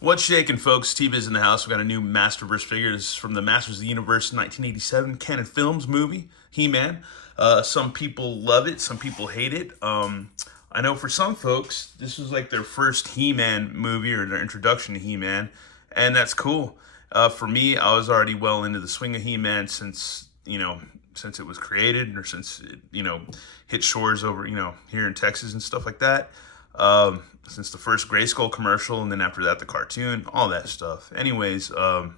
What's shaking, folks? Steve is in the house. We got a new Masterverse figure. This is from the Masters of the Universe 1987 Canon Films movie, He-Man. Some people love it, some people hate it. I know for some folks, this was like their first He-Man movie or their introduction to He-Man, and that's cool. For me, I was already well into the swing of He-Man since it was created or since it, hit shores over, here in Texas and stuff like that. Since the first Grayskull commercial, and then after that the cartoon, all that stuff. Anyways, yeah,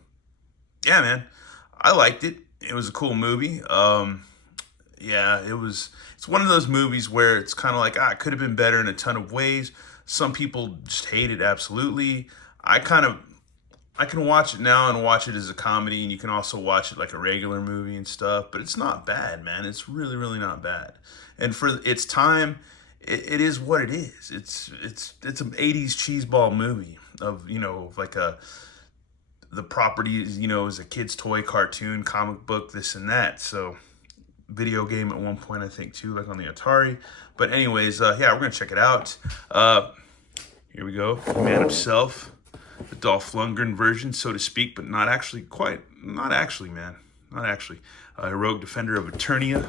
man, I liked it. It was a cool movie. Yeah, it was. It's one of those movies where it's kind of like, it could have been better in a ton of ways. Some people just hate it absolutely. I kind of I can watch it now and watch it as a comedy, and you can also watch it like a regular movie and stuff. But it's not bad, man. It's really, really not bad. And for its time, it is what it is. It's an '80s cheeseball movie of like the properties is a kid's toy, cartoon, comic book, this and that. So video game at one point, I think too, like on the Atari. But anyways, yeah, we're gonna check it out. Here we go, the man himself. The Dolph Lundgren version, so to speak, but not actually, man. Not actually. A heroic defender of Eternia,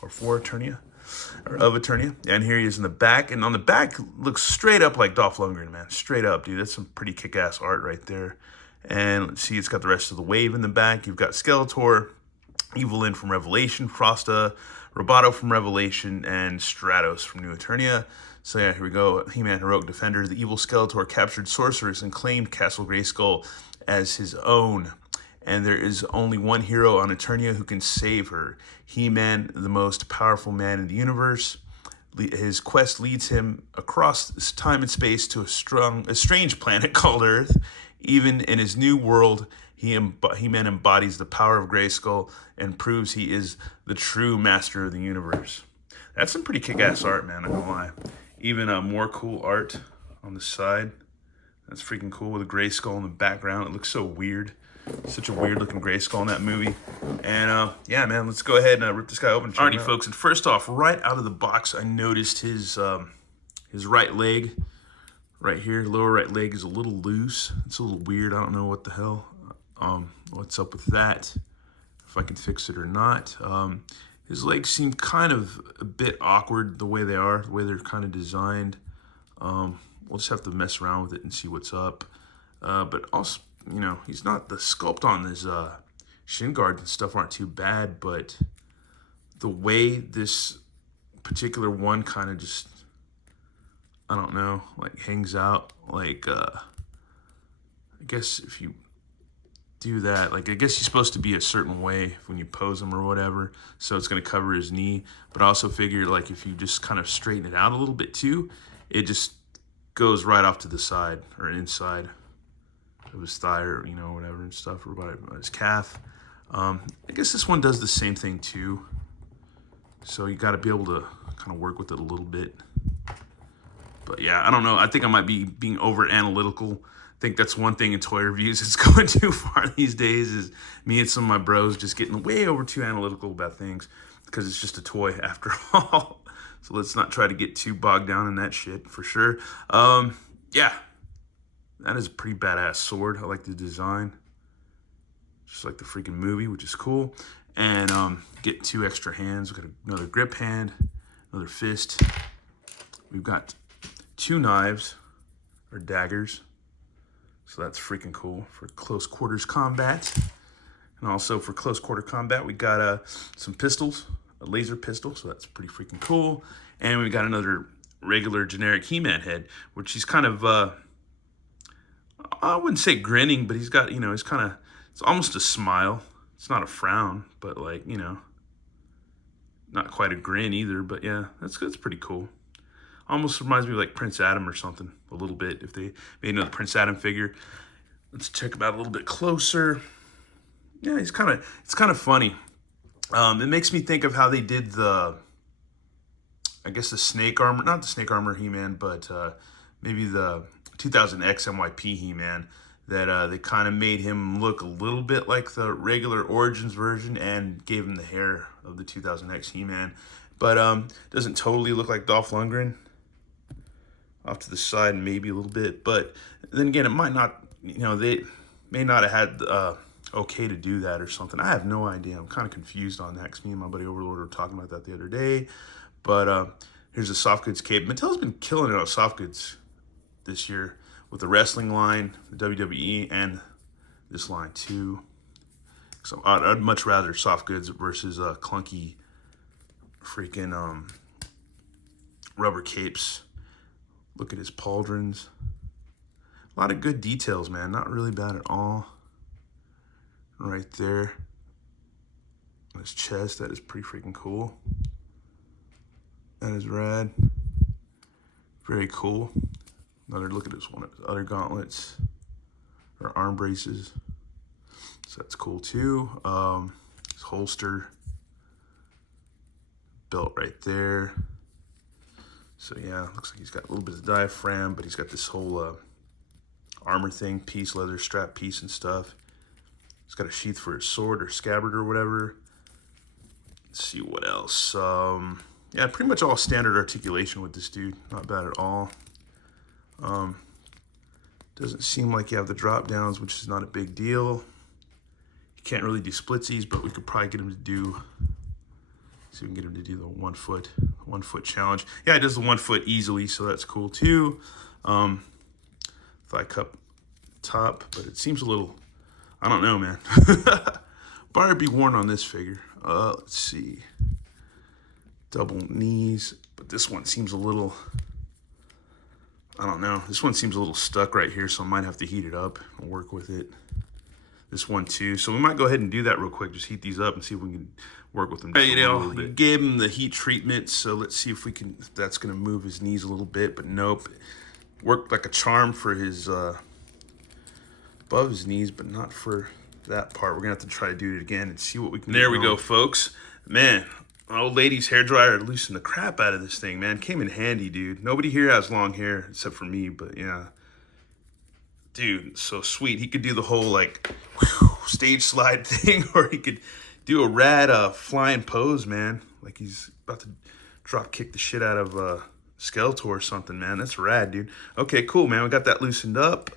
or for Eternia, or of Eternia. And here he is in the back, and on the back looks straight up like Dolph Lundgren, man. Straight up, dude. That's some pretty kick-ass art right there. And let's see, it's got the rest of the wave in the back. You've got Skeletor, Evelyn from Revelation, Frosta, Roboto from Revelation, and Stratos from New Eternia. So yeah, here we go. He-Man, heroic defender. The evil Skeletor captured Sorceress and claimed Castle Grayskull as his own. And there is only one hero on Eternia who can save her. He-Man, the most powerful man in the universe. His quest leads him across time and space to a strange planet called Earth. Even in his new world, He-Man embodies the power of Grayskull and proves he is the true master of the universe. That's some pretty kick-ass art, man, I'm not gonna lie. Even more cool art on the side. That's freaking cool with a Grayskull in the background. It looks so weird. Such a weird looking Grayskull in that movie. And yeah, man, let's go ahead and rip this guy open. Alrighty, folks, and first off, right out of the box, I noticed his right leg right here, lower right leg is a little loose. It's a little weird. I don't know what the hell, what's up with that, if I can fix it or not. His legs seem kind of a bit awkward the way they are, the way they're kind of designed. We'll just have to mess around with it and see what's up. But also, he's not, the sculpt on his shin guards and stuff aren't too bad, but the way this particular one kind of just, I don't know, like hangs out, like, I guess if you do that, like, I guess he's supposed to be a certain way when you pose him or whatever, so it's going to cover his knee. But I also figure, like, if you just kind of straighten it out a little bit too, it just goes right off to the side or inside of his thigh, or whatever and stuff, or about his calf. I guess this one does the same thing too, so you got to be able to kind of work with it a little bit. But yeah, I don't know, I think I might be being over analytical. I think that's one thing in toy reviews that's going too far these days, is me and some of my bros just getting way over too analytical about things, because it's just a toy after all. So let's not try to get too bogged down in that shit, for sure. Yeah, that is a pretty badass sword. I like the design, just like the freaking movie, which is cool. And get 2 extra hands. We've got another grip hand, another fist. We've got 2 knives, or daggers. So that's freaking cool for close quarters combat. And also for close quarter combat, we got some pistols, a laser pistol, so that's pretty freaking cool. And we got another regular generic He-Man head, which he's kind of, I wouldn't say grinning, but he's got, he's kind of, it's almost a smile. It's not a frown, but like, not quite a grin either, but yeah, that's pretty cool. Almost reminds me of like Prince Adam or something, a little bit, if they made another Prince Adam figure. Let's check him out a little bit closer. Yeah, it's kind of funny. It makes me think of how they did the, I guess the snake armor, not the snake armor He-Man, but maybe the 2000X MYP He-Man, that they kind of made him look a little bit like the regular Origins version and gave him the hair of the 2000X He-Man. But doesn't totally look like Dolph Lundgren. Off to the side, maybe a little bit, but then again, it might not, they may not have had okay to do that or something. I have no idea. I'm kind of confused on that because me and my buddy Overlord were talking about that the other day. But here's a soft goods cape. Mattel's been killing it on soft goods this year with the wrestling line, the WWE, and this line too. So I'd much rather soft goods versus clunky freaking rubber capes. Look at his pauldrons. A lot of good details, man. Not really bad at all. Right there. His chest, that is pretty freaking cool. That is rad. Very cool. Another look at this one of his other gauntlets or arm braces. So that's cool too. His holster. Belt right there. So yeah, looks like he's got a little bit of diaphragm, but he's got this whole armor thing, piece, leather strap piece and stuff. He's got a sheath for his sword or scabbard or whatever. Let's see what else. Yeah, pretty much all standard articulation with this dude. Not bad at all. Doesn't seem like you have the drop downs, which is not a big deal. You can't really do splitsies, but we could probably get him to do, see if we can get him to do the 1 foot challenge. Yeah, he does the 1 foot easily, so that's cool too. Thigh cup top, but it seems a little, I don't know, man. Bar be worn on this figure. Let's see. Double knees, but this one seems a little, I don't know. This one seems a little stuck right here, so I might have to heat it up and work with it. This one too. So we might go ahead and do that real quick. Just heat these up and see if we can work with them. Just a little bit. Gave him the heat treatment, so let's see if we can, if that's gonna move his knees a little bit, but nope. Worked like a charm for his, above his knees, but not for that part. We're gonna have to try to do it again and see what we can do. There we go, folks. Man, my old lady's hairdryer loosened the crap out of this thing, man. Came in handy, dude. Nobody here has long hair except for me, but yeah. Dude, so sweet. He could do the whole like stage slide thing, or he could do a rad flying pose, man. Like he's about to drop kick the shit out of Skeletor or something, man. That's rad, dude. Okay, cool, man. We got that loosened up.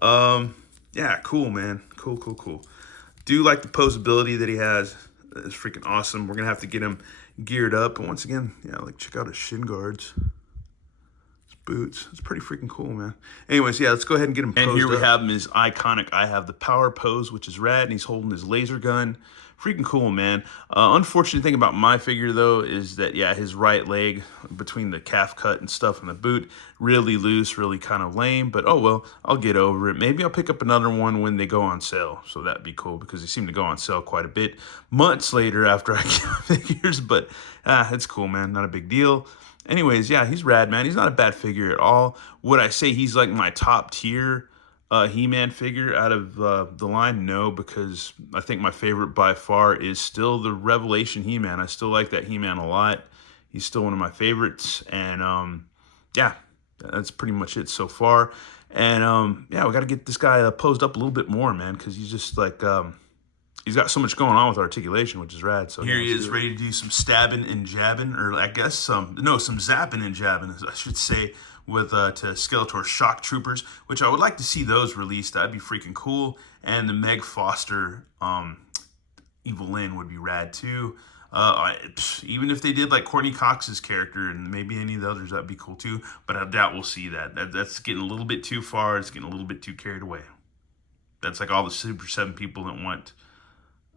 Yeah, cool, man. Cool. Do like the posability that he has. It's freaking awesome. We're gonna have to get him geared up. And once again, yeah, like check out his shin guards. His boots. It's pretty freaking cool, man. Anyways, yeah, let's go ahead and get him posed up. And here we have him, his iconic I have the power pose, which is rad, and he's holding his laser gun. Freaking cool, man. Unfortunate thing about my figure, though, is that, yeah, his right leg between the calf cut and stuff in the boot, really loose, really kind of lame. But, oh, well, I'll get over it. Maybe I'll pick up another one when they go on sale. So that'd be cool because they seem to go on sale quite a bit months later after I get my figures. But, it's cool, man. Not a big deal. Anyways, yeah, he's rad, man. He's not a bad figure at all. Would I say he's like my top tier He-Man figure out of the line? No, because I think my favorite by far is still the Revelation He-Man. I still like that He-Man a lot. He's still one of my favorites, and yeah, that's pretty much it so far. And yeah, we got to get this guy posed up a little bit more, man, because he's just like he's got so much going on with articulation, which is rad. So here he is, ready to do some stabbing and jabbing, or I guess some zapping and jabbing, I should say, with to Skeletor Shock Troopers, which I would like to see those released. That'd be freaking cool. And the Meg Foster Evil Lyn would be rad too. Even if they did like Courtney Cox's character and maybe any of the others, that'd be cool too. But I doubt we'll see that. That's getting a little bit too far. It's getting a little bit too carried away. That's like all the Super 7 people that want,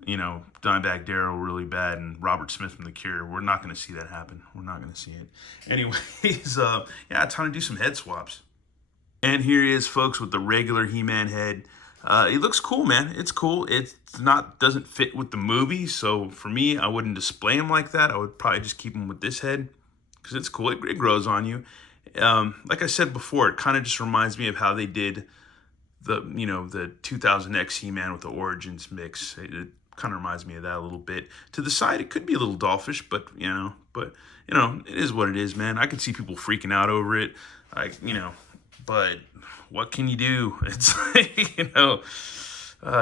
you know, Dimebag Darrell really bad and Robert Smith from The Cure. We're not going to see that happen. We're not going to see it. Anyways, yeah, time to do some head swaps. And here he is, folks, with the regular He-Man head. It looks cool, man. It's cool. It's not, doesn't fit with the movie, so for me, I wouldn't display him like that. I would probably just keep him with this head because it's cool. It grows on you. Like I said before, it kind of just reminds me of how they did the 2000X He-Man with the Origins mix. It kind of reminds me of that a little bit. To the side, it could be a little dolphish, but it is what it is, man. I could see people freaking out over it, but what can you do? It's like,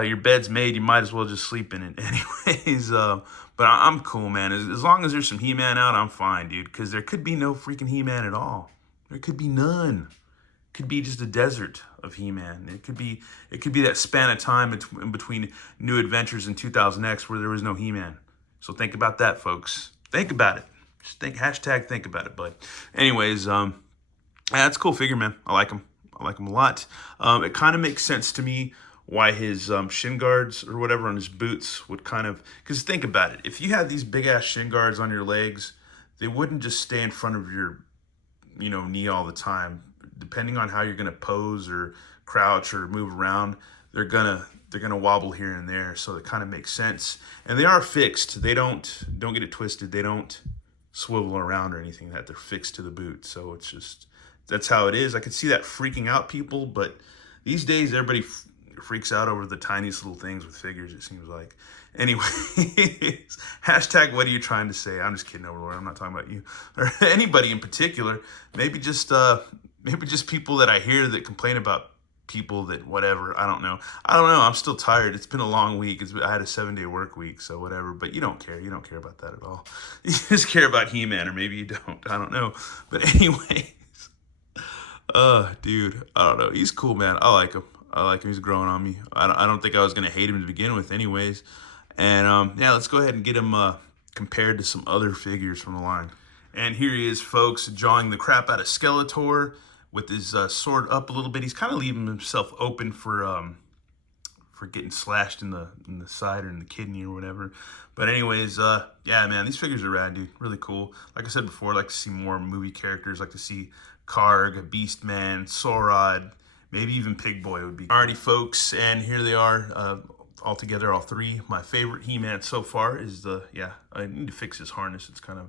your bed's made, you might as well just sleep in it. Anyways, but I'm cool, man. As long as there's some He-Man out, I'm fine, dude, because there could be no freaking He-Man at all. There could be none. Could be just a desert of He-Man. It could be that span of time in between New Adventures and 2000X where there was no He-Man. So think about that, folks. Think about it. Just think about it, bud. Anyways, that's a cool figure, man. I like him. I like him a lot. It kind of makes sense to me why his shin guards or whatever on his boots would kind of, because think about it. If you had these big ass shin guards on your legs, they wouldn't just stay in front of your, knee all the time. Depending on how you're gonna pose or crouch or move around, they're gonna wobble here and there. So it kind of makes sense. And they are fixed. They don't get it twisted. They don't swivel around or anything. That they're fixed to the boot. So it's just, that's how it is. I could see that freaking out people, but these days everybody freaks out over the tiniest little things with figures, it seems like. Anyways, hashtag what are you trying to say? I'm just kidding, Overlord. I'm not talking about you or anybody in particular. Maybe just people that I hear that complain about people that whatever. I don't know. I'm still tired. It's been a long week. I had a 7-day work week, so whatever. But you don't care. You don't care about that at all. You just care about He-Man, or maybe you don't. I don't know. But anyways, dude, I don't know. He's cool, man. I like him. He's growing on me. I don't think I was gonna hate him to begin with, anyways. And yeah, let's go ahead and get him compared to some other figures from the line. And here he is, folks, jawing the crap out of Skeletor with his sword up a little bit. He's kind of leaving himself open for getting slashed in the side or in the kidney or whatever. But anyways, yeah, man, these figures are rad, dude. Really cool. Like I said before, I like to see more movie characters. I like to see Karg, Beastman, Sorod, maybe even Pig Boy would be. Alrighty, folks, and here they are. All together, all three. My favorite He-Man so far is I need to fix his harness. It's kind of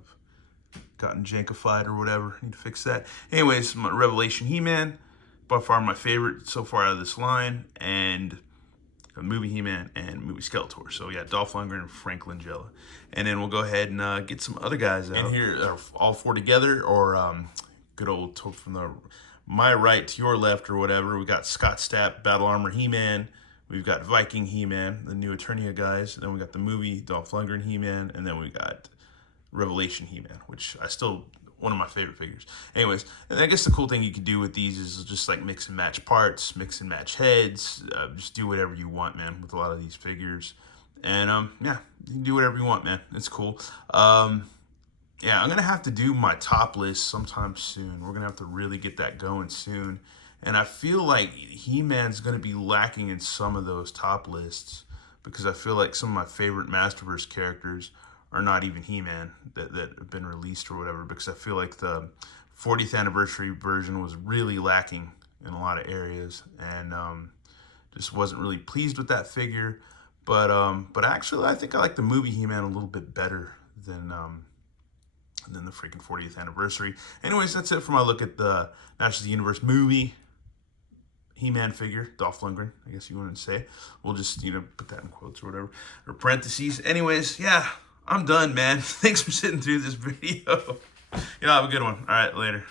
gotten jankified or whatever. I need to fix that. Anyways, my Revelation He-Man, by far my favorite so far out of this line, and movie He-Man and movie Skeletor. So yeah, Dolph Lundgren and Frank Langella. And then we'll go ahead and get some other guys out. And here are all four together, or good old from my right to your left or whatever. We got Scott Stapp, Battle Armor He-Man. We've got Viking He-Man, the new Eternia guys. Then we got the movie Dolph Lundgren He-Man, and then we got Revelation He-Man, which one of my favorite figures. Anyways, and I guess the cool thing you can do with these is just like mix and match parts, mix and match heads, just do whatever you want, man, with a lot of these figures. And yeah, you can do whatever you want, man. It's cool. Yeah, I'm gonna have to do my top list sometime soon. We're gonna have to really get that going soon. And I feel like He-Man's going to be lacking in some of those top lists because I feel like some of my favorite Masterverse characters are not even He-Man that have been released or whatever, because I feel like the 40th anniversary version was really lacking in a lot of areas, and just wasn't really pleased with that figure. But actually, I think I like the movie He-Man a little bit better than the freaking 40th anniversary. Anyways, that's it for my look at the Masters of the Universe movie He-Man figure, Dolph Lundgren, I guess you wanted to say. We'll just, put that in quotes or whatever, or parentheses. Anyways, yeah, I'm done, man. Thanks for sitting through this video. Have a good one. All right, later.